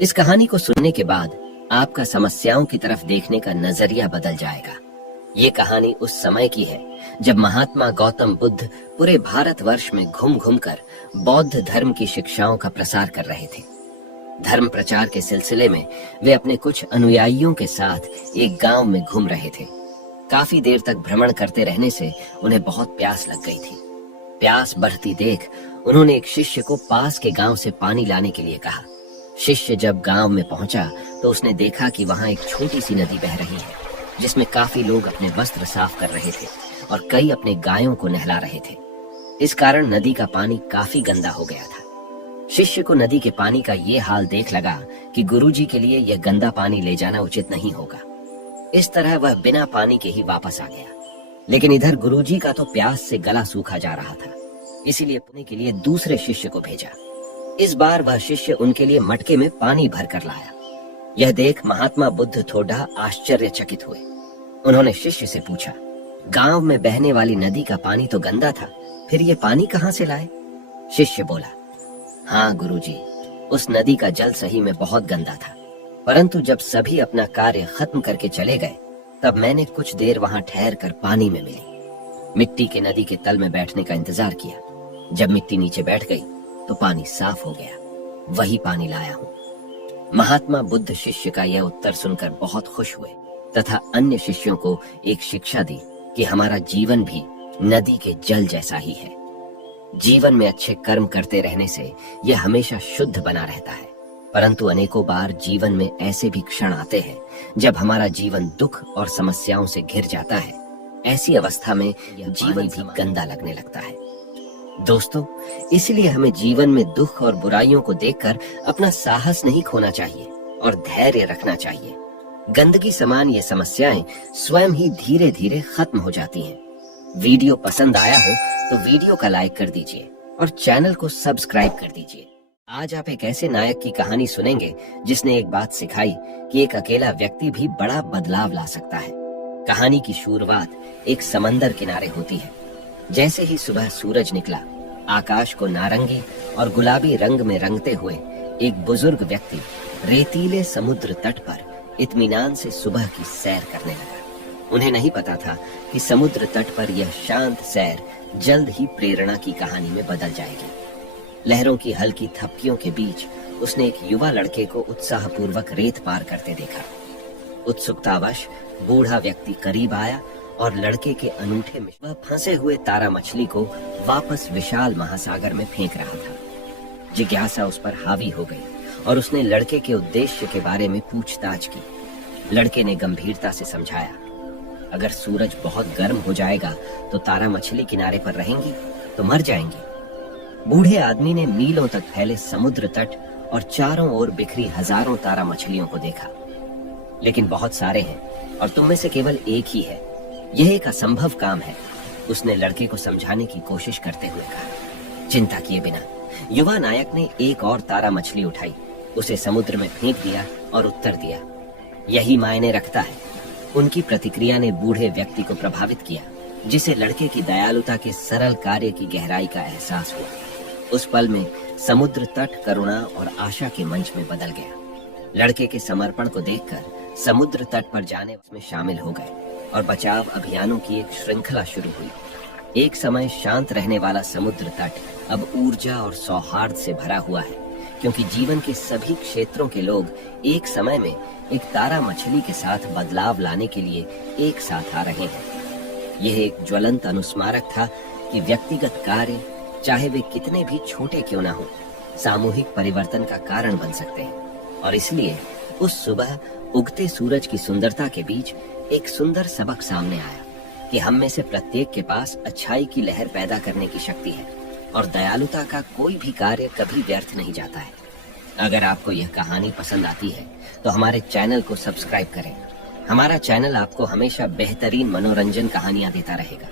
इस कहानी को सुनने के बाद आपका समस्याओं की तरफ देखने का नजरिया बदल जाएगा। ये कहानी उस समय की है जब महात्मा गौतम बुद्ध पूरे भारतवर्ष में घूम घूम कर बौद्ध धर्म की शिक्षाओं का प्रसार कर रहे थे। धर्म प्रचार के सिलसिले में वे अपने कुछ अनुयायियों के साथ एक गांव में घूम रहे थे। काफी देर तक भ्रमण करते रहने से उन्हें बहुत प्यास लग गई थी। प्यास बढ़ती देख उन्होंने एक शिष्य को पास के गांव से पानी लाने के लिए कहा। शिष्य जब गांव में पहुंचा तो उसने देखा कि वहां एक छोटी सी नदी बह रही है, जिसमें काफी लोग अपने वस्त्र साफ कर रहे थे और कई अपने गायों को नहला रहे थे। इस कारण नदी का पानी काफी गंदा हो गया था। शिष्य को नदी के पानी का ये हाल देख लगा कि गुरुजी के लिए यह गंदा पानी ले जाना उचित नहीं होगा। इस तरह वह बिना पानी के ही वापस आ गया। लेकिन इधर गुरुजी का तो प्यास से गला सूखा जा रहा था, इसीलिए पीने के लिए दूसरे शिष्य को भेजा। इस बार वह शिष्य उनके लिए मटके में पानी भर कर लाया। यह देख महात्मा बुद्ध थोड़ा आश्चर्यचकित हुए। उन्होंने शिष्य से पूछा, गांव में बहने वाली नदी का पानी तो गंदा था, फिर ये पानी कहां से लाए? शिष्य बोला, हाँ गुरुजी, उस नदी का जल सही में बहुत गंदा था, परंतु जब सभी अपना कार्य खत्म करके चले गए तब मैंने कुछ देर वहां ठहर कर पानी में मिली। मिट्टी के नदी के तल में बैठने का इंतजार किया। जब मिट्टी नीचे बैठ गई तो पानी साफ हो गया। वही पानी लाया हूं। महात्मा बुद्ध शिष्य का यह उत्तर सुनकर बहुत खुश हुए तथा अन्य शिष्यों को एक शिक्षा दी कि हमारा जीवन भी नदी के जल जैसा ही है। जीवन में अच्छे कर्म करते रहने से यह हमेशा शुद्ध बना रहता है, परंतु अनेकों बार जीवन में ऐसे भी क्षण आते हैं जब हमारा जीवन दुख और समस्याओं से घिर जाता है। ऐसी अवस्था में जीवन भी गंदा लगने लगता है। दोस्तों, इसलिए हमें जीवन में दुख और बुराइयों को देखकर अपना साहस नहीं खोना चाहिए और धैर्य रखना चाहिए। गंदगी समान ये समस्याएं स्वयं ही धीरे धीरे खत्म हो जाती हैं। वीडियो पसंद आया हो तो वीडियो का लाइक कर दीजिए और चैनल को सब्सक्राइब कर दीजिए। आज आप एक ऐसे नायक की कहानी सुनेंगे जिसने एक बात सिखाई कि एक अकेला व्यक्ति भी बड़ा बदलाव ला सकता है। कहानी की शुरुआत एक समंदर किनारे होती है। जैसे ही सुबह सूरज निकला, आकाश को नारंगी और गुलाबी रंग में रंगते हुए एक बुजुर्ग व्यक्ति रेतीले समुद्र तट पर इत्मीनान से सुबह की सैर करने लगा। उन्हें नहीं पता था कि समुद्र तट पर यह शांत सैर जल्द ही प्रेरणा की कहानी में बदल जाएगी। लहरों की हल्की थपकियों के बीच उसने एक युवा लड़के को उत्साहपूर्वक रेत पार करते देखा। उत्सुकतावश बूढ़ा व्यक्ति करीब आया और लड़के के अनूठे में वह फंसे हुए तारा मछली को वापस विशाल महासागर में फेंक रहा था। जिज्ञासा उस पर हावी हो गई और उसने लड़के के उद्देश्य के बारे में पूछताछ की। लड़के ने गंभीरता से समझाया, अगर सूरज बहुत गर्म हो जाएगा तो तारा मछली किनारे पर रहेंगी तो मर जाएंगी। बूढ़े आदमी ने मीलों तक फैले समुद्र तट और चारों ओर बिखरी हजारों तारा मछलियों को देखा। लेकिन बहुत सारे हैं और तुम में से केवल एक ही है, यह एक असंभव काम है, उसने लड़के को समझाने की कोशिश करते हुए कहा। चिंता किए बिना युवा नायक ने एक और तारा मछली उठाई, उसे समुद्र में फेंक दिया और उत्तर दिया, यही मायने रखता है। उनकी प्रतिक्रिया ने बूढ़े व्यक्ति को प्रभावित किया, जिसे लड़के की दयालुता के सरल कार्य की गहराई का एहसास हुआ। उस पल में समुद्र तट करुणा और आशा के मंच में बदल गया। लड़के के समर्पण को देखकर समुद्र तट पर जाने में शामिल हो गए और बचाव अभियानों की एक श्रृंखला शुरू हुई। एक समय शांत रहने वाला समुद्र तट अब ऊर्जा और सौहार्द से भरा हुआ है, क्योंकि जीवन के सभी क्षेत्रों के लोग एक समय में एक तारा मछली के साथ बदलाव लाने के लिए एक साथ आ रहे हैं। यह एक ज्वलंत अनुस्मारक था कि व्यक्तिगत कार्य, चाहे वे कितने भी छोटे क्यों ना हो, सामूहिक परिवर्तन का कारण बन सकते हैं। और इसलिए उस सुबह उगते सूरज की सुंदरता के बीच एक सुंदर सबक सामने आया कि हम में से प्रत्येक के पास अच्छाई की लहर पैदा करने की शक्ति है और दयालुता का कोई भी कार्य कभी व्यर्थ नहीं जाता है। अगर आपको यह कहानी पसंद आती है तो हमारे चैनल को सब्सक्राइब करें। हमारा चैनल आपको हमेशा बेहतरीन मनोरंजन कहानियां देता रहेगा।